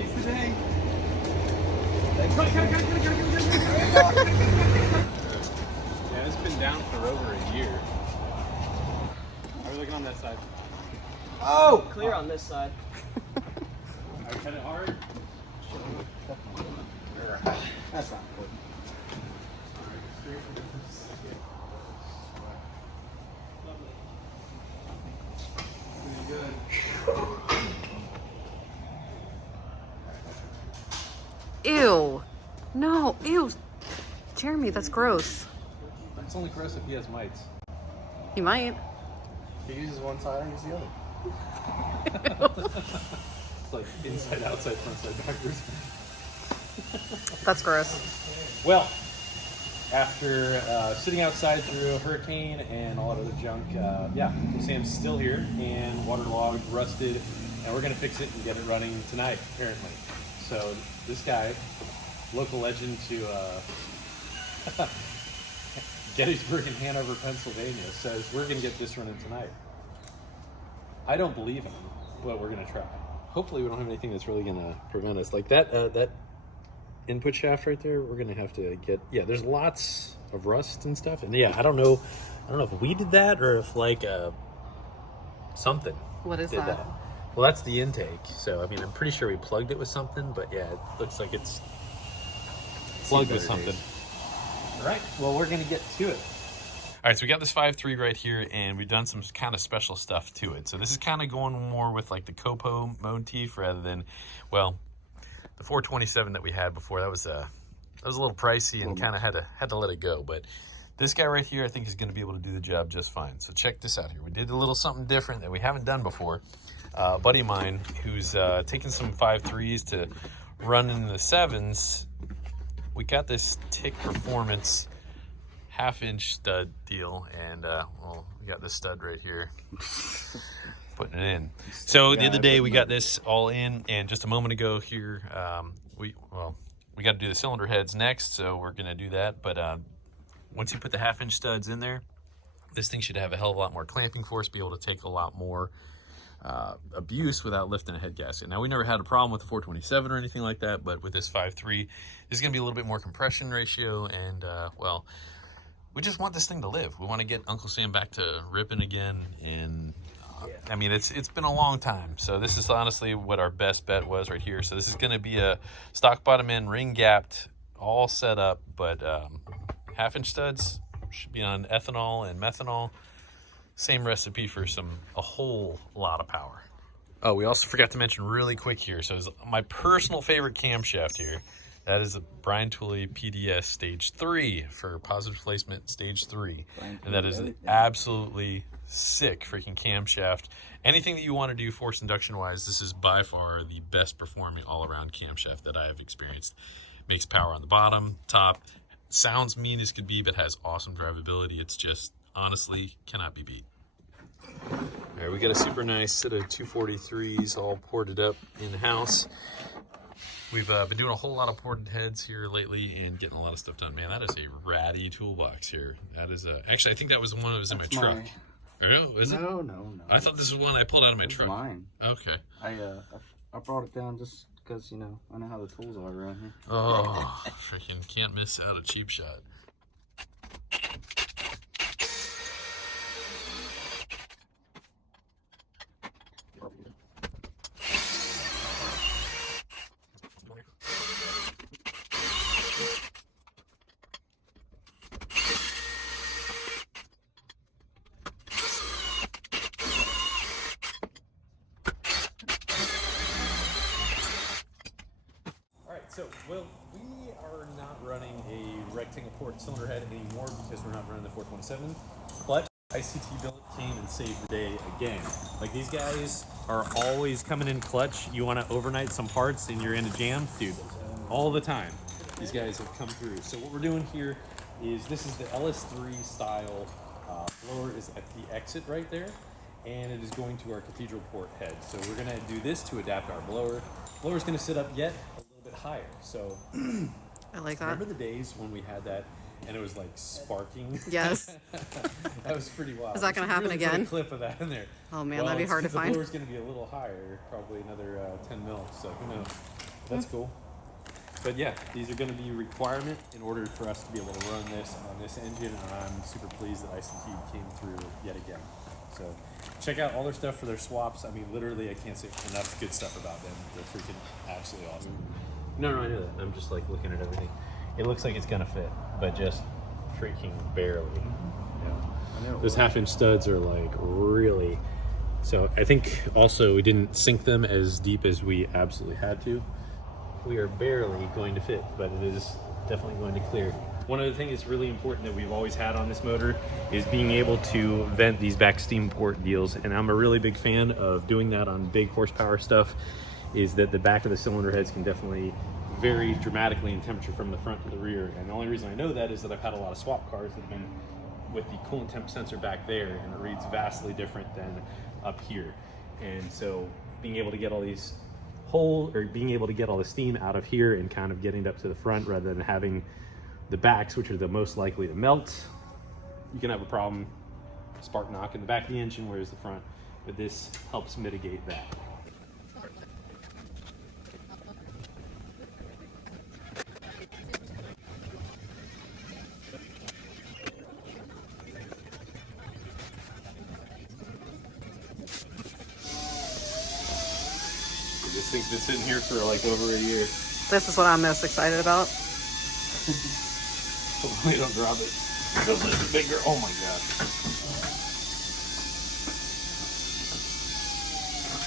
Today's the day. Yeah, it's been down for over a year. Are we looking on that side? Oh! Clear on this side. I cut it hard. That's not good. Ew. No, ew. Jeremy, that's gross. It's only gross if he has mites. He might. He uses one side, I use the other. It's like inside, outside, front side, backwards. That's gross. Well, after sitting outside through a hurricane and all that other junk, yeah, Sam's still here and waterlogged, rusted, and we're going to fix it and get it running tonight, apparently. So this guy, local legend to Gettysburg and Hanover, Pennsylvania, says we're going to get this running tonight. I don't believe him, but we're going to try. Hopefully we don't have anything that's really going to prevent us. Like that input shaft right there, we're going to have to get, yeah, there's lots of rust and stuff. And yeah, I don't know if we did that or if like something. What is that? Well, that's the intake. So, I mean, I'm pretty sure we plugged it with something, but yeah, it looks like it's plugged with something. All right, well, we're going to get to it. All right, so we got this 5.3 right here, and we've done some kind of special stuff to it. So this is kind of going more with like the Copo motif rather than, well, the 427 that we had before. That was a little pricey and kind of had to let it go. But this guy right here, I think, is going to be able to do the job just fine. So check this out here. We did a little something different that we haven't done before. A buddy of mine who's taking some 5.3s to run in the 7s. We got this Tick Performance half-inch stud deal, and well, we got this stud right here, putting it in. So the other day we got this all in, and just a moment ago here, we got to do the cylinder heads next, so we're gonna do that. But once you put the half-inch studs in there, this thing should have a hell of a lot more clamping force, be able to take a lot more abuse without lifting a head gasket. Now, we never had a problem with the 427 or anything like that, but with this 5.3, there's going to be a little bit more compression ratio, and well, we just want this thing to live. We want to get Uncle Sam back to ripping again, and I mean, it's been a long time, so this is honestly what our best bet was right here. So this is going to be a stock bottom end, ring gapped, all set up, but half-inch studs should be on ethanol and methanol. Same recipe for a whole lot of power. Oh, we also forgot to mention really quick here. So it's my personal favorite camshaft here. That is a Brian Tooley PDS Stage 3 for positive placement Stage 3. And that is an absolutely sick freaking camshaft. Anything that you want to do force induction wise, this is by far the best performing all around camshaft that I have experienced. Makes power on the bottom, top, sounds mean as could be, but has awesome drivability. It's just honestly cannot be beat. All right, we got a super nice set of 243s all ported up in the house. We've been doing a whole lot of ported heads here lately and getting a lot of stuff done. Man, that is a ratty toolbox here. That is actually, I think that was the one that was in my truck. Oh, is it? No. I thought this was one I pulled out of my truck. Mine. Okay. I brought it down just because, you know, I know how the tools are around here. Oh, freaking can't miss out a cheap shot. So, well, we are not running a rectangle port cylinder head anymore because we're not running the 427, but ICT Billet came and saved the day again. Like, these guys are always coming in clutch. You want to overnight some parts and you're in a jam? Dude, all the time, these guys have come through. So what we're doing here is, this is the LS3 style blower is at the exit right there, and it is going to our cathedral port head. So we're going to do this to adapt our blower. Blower's going to sit up yet a little bit higher. So I like that. Remember the days when we had that and it was like sparking? Yes. That was pretty wild. Is that going to happen again? Put a clip of that in there. Oh man, that'd be hard to find. The blower's going to be a little higher, probably another 10 mil. So who knows? that's cool. But yeah, these are going to be a requirement in order for us to be able to run this on this engine, and I'm super pleased that ICT came through yet again. So check out all their stuff for their swaps. I mean, literally, I can't say enough good stuff about them. They're freaking absolutely awesome. No, I know that. I'm just like looking at everything. It looks like it's going to fit, but just freaking barely. Yeah. Those half-inch studs are like really... So I think also we didn't sink them as deep as we absolutely had to. We are barely going to fit, but it is definitely going to clear. One of the things that's really important that we've always had on this motor is being able to vent these back steam port deals. And I'm a really big fan of doing that on big horsepower stuff, is that the back of the cylinder heads can definitely vary dramatically in temperature from the front to the rear. And the only reason I know that is that I've had a lot of swap cars that have been with the coolant temp sensor back there, and it reads vastly different than up here. And so being able to get all these being able to get all the steam out of here and kind of getting it up to the front rather than having the backs, which are the most likely to melt, you can have a problem, spark knock in the back of the engine, whereas the front, but this helps mitigate that. This thing's been sitting here for like over a year. This is what I'm most excited about. Hopefully don't drop it. Because it's bigger. Oh my god.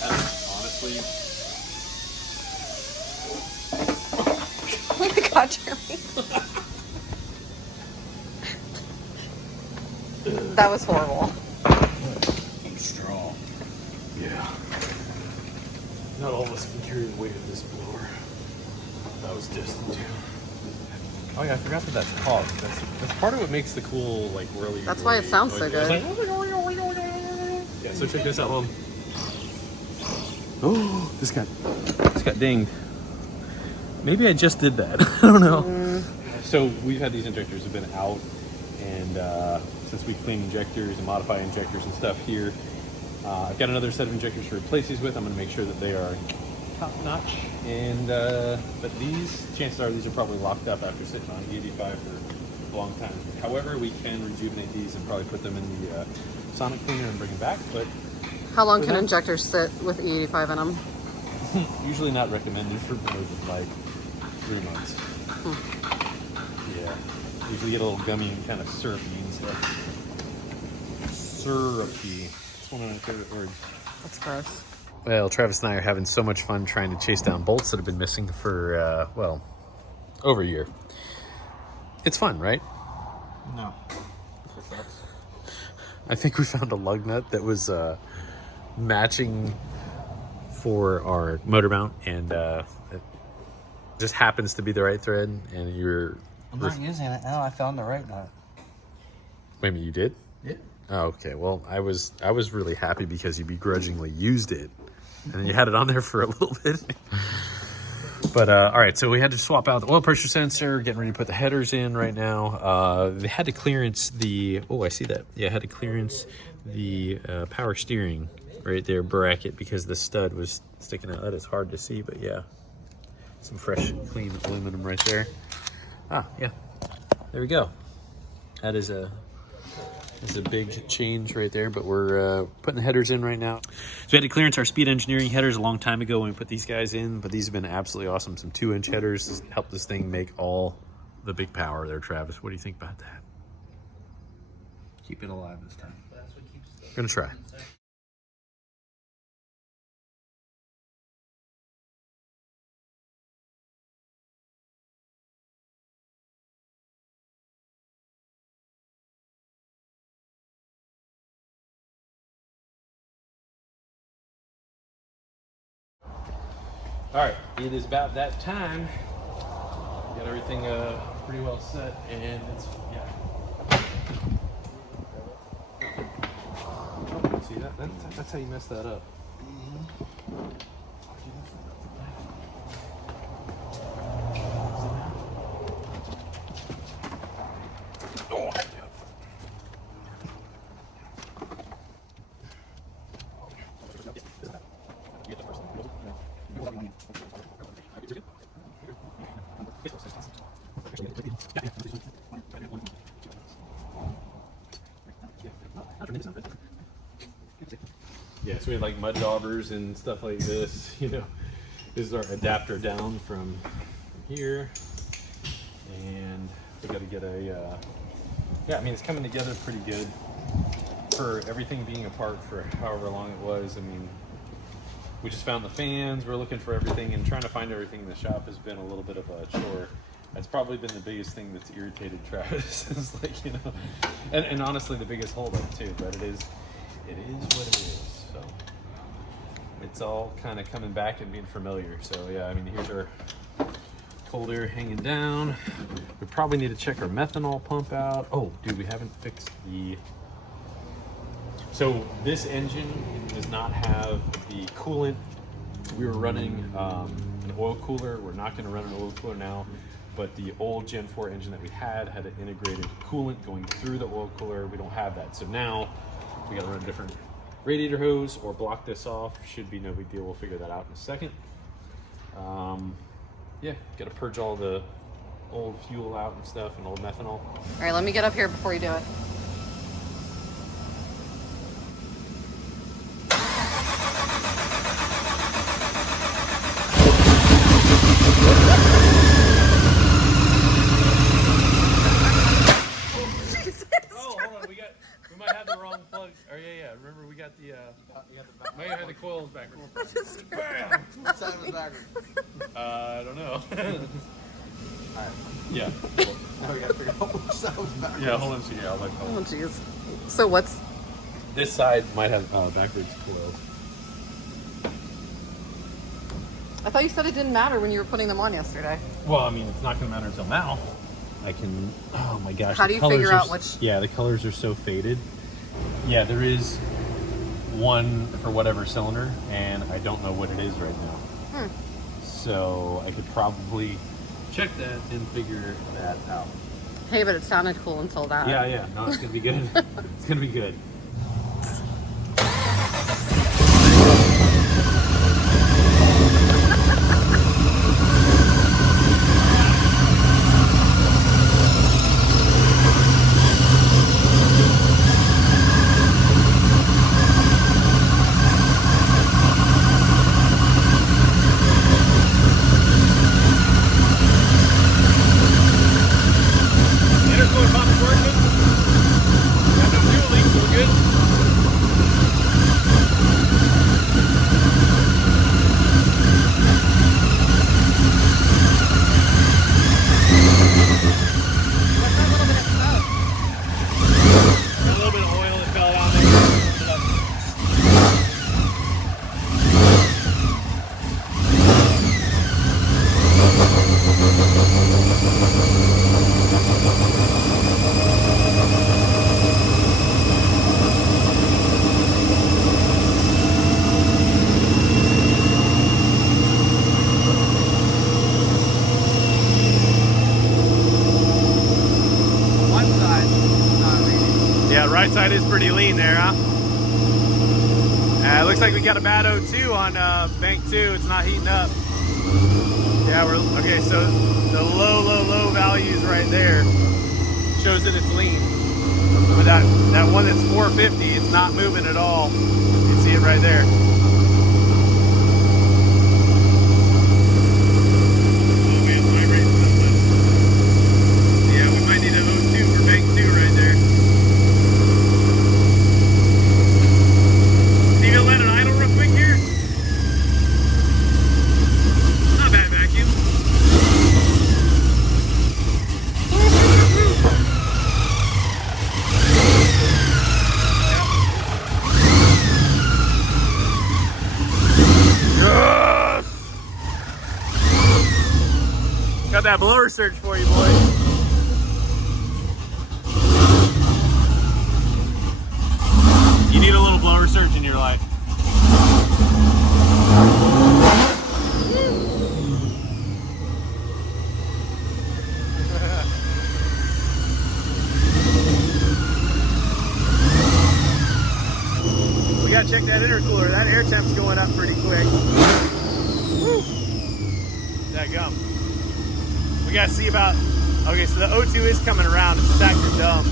That's honestly... Oh my god, Jeremy. That was horrible. I'm strong. Yeah. Not all of us can carry the weight of this blower. That was destined to. Oh yeah, I forgot that that's caused. That's part of what makes the cool, like, whirly. That's why it sounds so good. Like, yeah, so check this out, Mom. Oh, this got dinged. Maybe I just did that. I don't know. So we've had these injectors have been out, and since we clean injectors and modify injectors and stuff here, I've got another set of injectors to replace these with. I'm going to make sure that they are top notch. And but these, chances are these are probably locked up after sitting on E85 for a long time. However, we can rejuvenate these and probably put them in the sonic cleaner and bring them back. But how long can injectors sit with E85 in them? Usually not recommended for more than like 3 months. Yeah, usually get a little gummy and kind of syrupy and stuff. Syrupy. That's one of my favorite words. That's gross. Well, Travis and I are having so much fun trying to chase down bolts that have been missing for, well, over a year. It's fun, right? No. I think we found a lug nut that was matching for our motor mount, and it just happens to be the right thread, and you're... I'm not using it now. I found the right nut. Wait a minute, you did? Yeah. Oh, okay. Well, I was really happy because you begrudgingly used it, and then you had it on there for a little bit. But all right, so we had to swap out the oil pressure sensor, getting ready to put the headers in right now. They had to clearance the, oh, I see that. Yeah, had to clearance the power steering right there bracket because the stud was sticking out. That is hard to see, but yeah, some fresh, clean aluminum right there. Ah, yeah, there we go. That is a big change right there, but we're putting the headers in right now. So we had to clearance our Speed Engineering headers a long time ago when we put these guys in, but these have been absolutely awesome. Some 2-inch headers help this thing make all the big power there, Travis. What do you think about that? Keep it alive this time. We're gonna try. All right, it is about that time. We got everything pretty well set, and it's, yeah. Oh, see that? That's how you mess that up. Oh, yeah. Get the first one. had like mud daubers and stuff like this. You know, this is our adapter down from here, and we got to get a. Yeah, I mean it's coming together pretty good for everything being apart for however long it was. I mean, we just found the fans. We're looking for everything, and trying to find everything in the shop has been a little bit of a chore. That's probably been the biggest thing that's irritated Travis. Is like, you know, and honestly the biggest holdup too. But it is what it is. So it's all kind of coming back and being familiar. So yeah, I mean here's our cold air hanging down. We probably need to check our methanol pump out. Oh, dude, we haven't fixed the. So this engine does not have the coolant. We were running an oil cooler. We're not going to run an oil cooler now, but the old Gen 4 engine that we had an integrated coolant going through the oil cooler. We don't have that. So now we got to run a different radiator hose or block this off. Should be no big deal. We'll figure that out in a second. Yeah, got to purge all the old fuel out and stuff and old methanol. All right, let me get up here before you do it. Remember, we got the might have had the coils backwards. Bam! What side was backwards? I don't know. Alright. Yeah. Now we gotta figure out which side was backwards. Yeah, hold on a second. I'll like. Oh jeez. So what's this side might have backwards coils. I thought you said it didn't matter when you were putting them on yesterday. Well, I mean, it's not going to matter until now. I can. Oh my gosh. How do you figure out which? Yeah, the colors are so faded. Yeah, there is one for whatever cylinder, and I don't know what it is right now. So I could probably check that and figure that out. Hey, but it sounded cool until that. Yeah. No, it's gonna be good. It's gonna be good. Right side is pretty lean there, huh? It looks like we got a bad O2 on bank 2. It's not heating up. Yeah, we're okay. So the low values right there shows that it's lean. But that one that's 450, it's not moving at all. You can see it right there. Got that blower surge for you, boy. You need a little blower surge in your life. We gotta check that intercooler. That air temp's going up pretty quick. That gum. We gotta see about, okay, so the O2 is coming around. It's just acting dumb.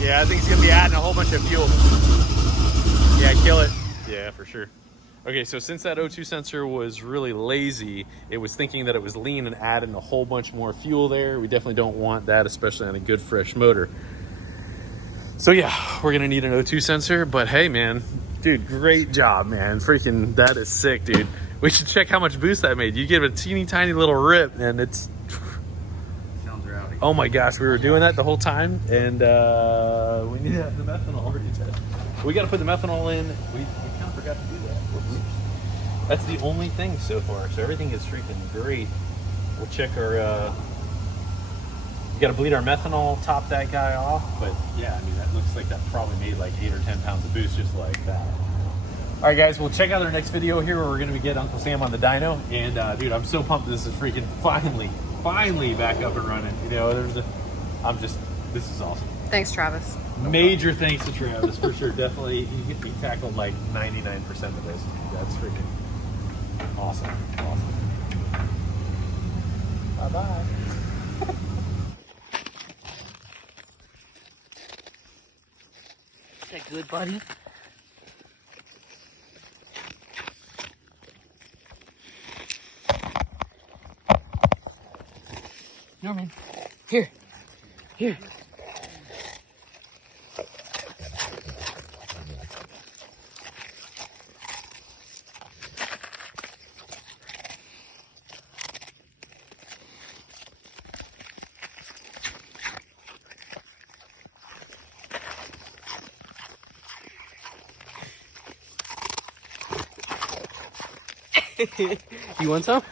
Yeah, I think it's gonna be adding a whole bunch of fuel. Yeah, kill it. Yeah, for sure. Okay, so since that O2 sensor was really lazy, it was thinking that it was lean and adding a whole bunch more fuel there. We definitely don't want that, especially on a good fresh motor. So yeah, we're gonna need an O2 sensor, but hey man, dude, great job, man. Freaking, that is sick, dude. We should check how much boost that made. You give it a teeny tiny little rip and it's, Sounds rowdy. oh my gosh, we were doing that the whole time, and we need to have the methanol already. We gotta put the methanol in. We kind of forgot to do that. Whoops. That's the only thing so far, so everything is freaking great. We'll check our, we gotta bleed our methanol, top that guy off, but yeah, I mean, that looks like that probably made like 8 or 10 pounds of boost just like that. All right, guys, we'll check out our next video here where we're gonna get Uncle Sam on the dyno, and dude, I'm so pumped this is freaking finally back up and running. You know, this is awesome. Thanks, Travis. Major thanks to Travis, for sure. Definitely, he tackled like 99% of this. That's freaking awesome. Bye-bye. Is that good, buddy? Norman, here. You want some?